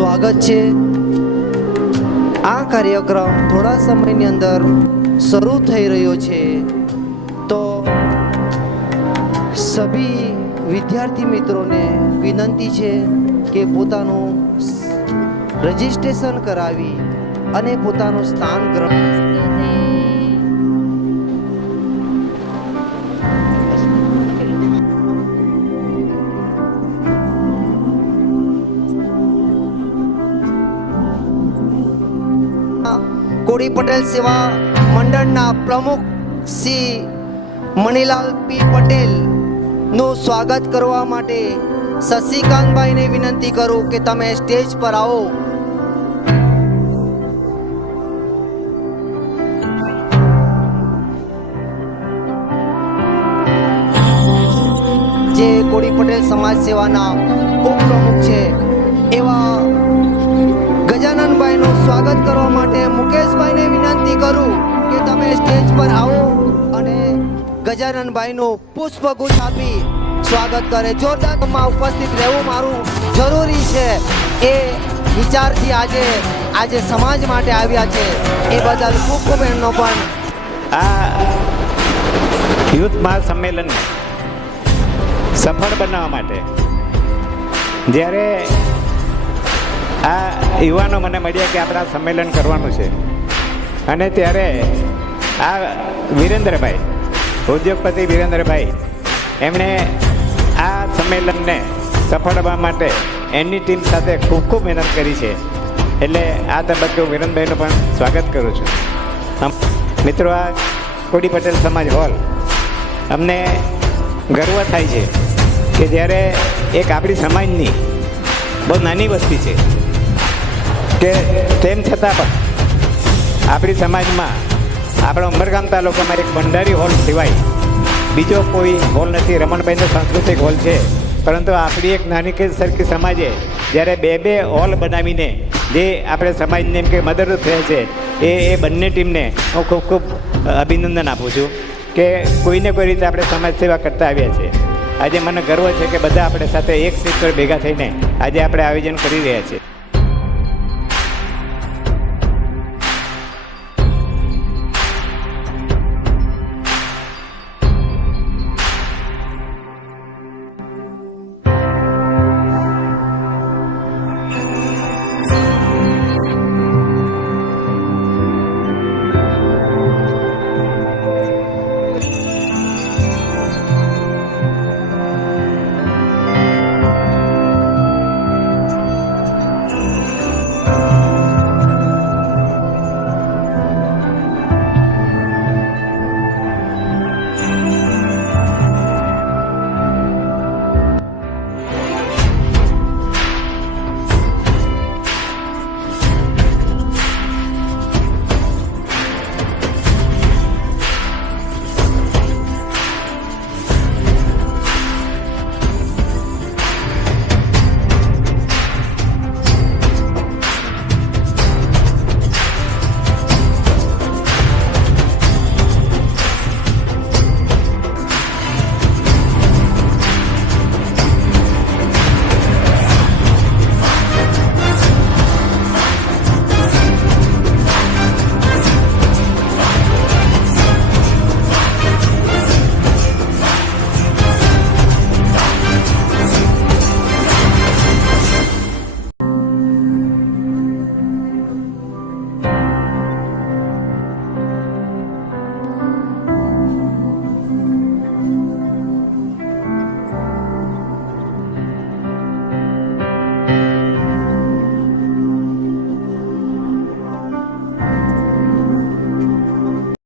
સ્વાગત છે। આ કાર્યક્રમ થોડા સમયની અંદર શરૂ થઈ રહ્યો છે, તો સભી વિદ્યાર્થી મિત્રોને વિનંતી છે કે પોતાનું રજિસ્ટ્રેશન કરાવી અને પોતાનું સ્થાન ગ્રહણ કોળી પટેલ સેવા મંડળના પ્રમુખ શ્રી મણિલાલ પી પટેલ નું સ્વાગત કરવા માટે શશિકાંતભાઈને વિનંતી કરું કે તમે સ્ટેજ પર આવો। જે કોળી પટેલ સમાજ સેવાના ઉપપ્રમુખ છે એવા ગજાનનભાઈનું સ્વાગત કરવા માટે મુકેશભાઈને વિનંતી કરું કે તમે સ્ટેજ પર આવો અને ગજાનનભાઈનું પુષ્પગુચ્છ આપી સ્વાગત કરે। જોરદારમાં ઉપસ્થિત રહેવું મારું જરૂરી છે એ વિચારથી આજે સમાજ માટે આવ્યા છે, એ બદલ ખૂબ ખૂબ એમનો પણ આ યુથ મહાસંમેલનને સફળ બનાવવા માટે જ્યારે આ યુવાનો મને મળ્યા કે આપણે આ સંમેલન કરવાનું છે, અને ત્યારે આ વિરેન્દ્રભાઈ, ઉદ્યોગપતિ વિરેન્દ્રભાઈ, એમણે આ સંમેલનને સફળ બનાવવા માટે એમની ટીમ સાથે ખૂબ ખૂબ મહેનત કરી છે। એટલે આ તબક્કે હું વિરેન્દ્રભાઈનું પણ સ્વાગત કરું છું। મિત્રો, આ કોળી પટેલ સમાજ હોલ અમને ગર્વ થાય છે કે જ્યારે એક આપણી સમાજની બહુ નાની વસ્તી છે કે તેમ છતાં પણ આપણી સમાજમાં આપણા ઉમરગામ તાલુકામાં એક ભંડારી હોલ સિવાય બીજો કોઈ હોલ નથી। રમણભાઈનો સાંસ્કૃતિક હોલ છે, પરંતુ આપણી એક નાની કે સરખી સમાજે જ્યારે બે હોલ બનાવીને જે આપણે સમાજને એમ કે મદદરૂપ થયા છે એ બંને ટીમને હું ખૂબ ખૂબ અભિનંદન આપું છું કે કોઈને કોઈ રીતે આપણે સમાજ સેવા કરતા આવ્યા છે। આજે મને ગર્વ છે કે બધા આપણે સાથે એક સીટ પર ભેગા થઈને આજે આપણે આયોજન કરી રહ્યા છીએ।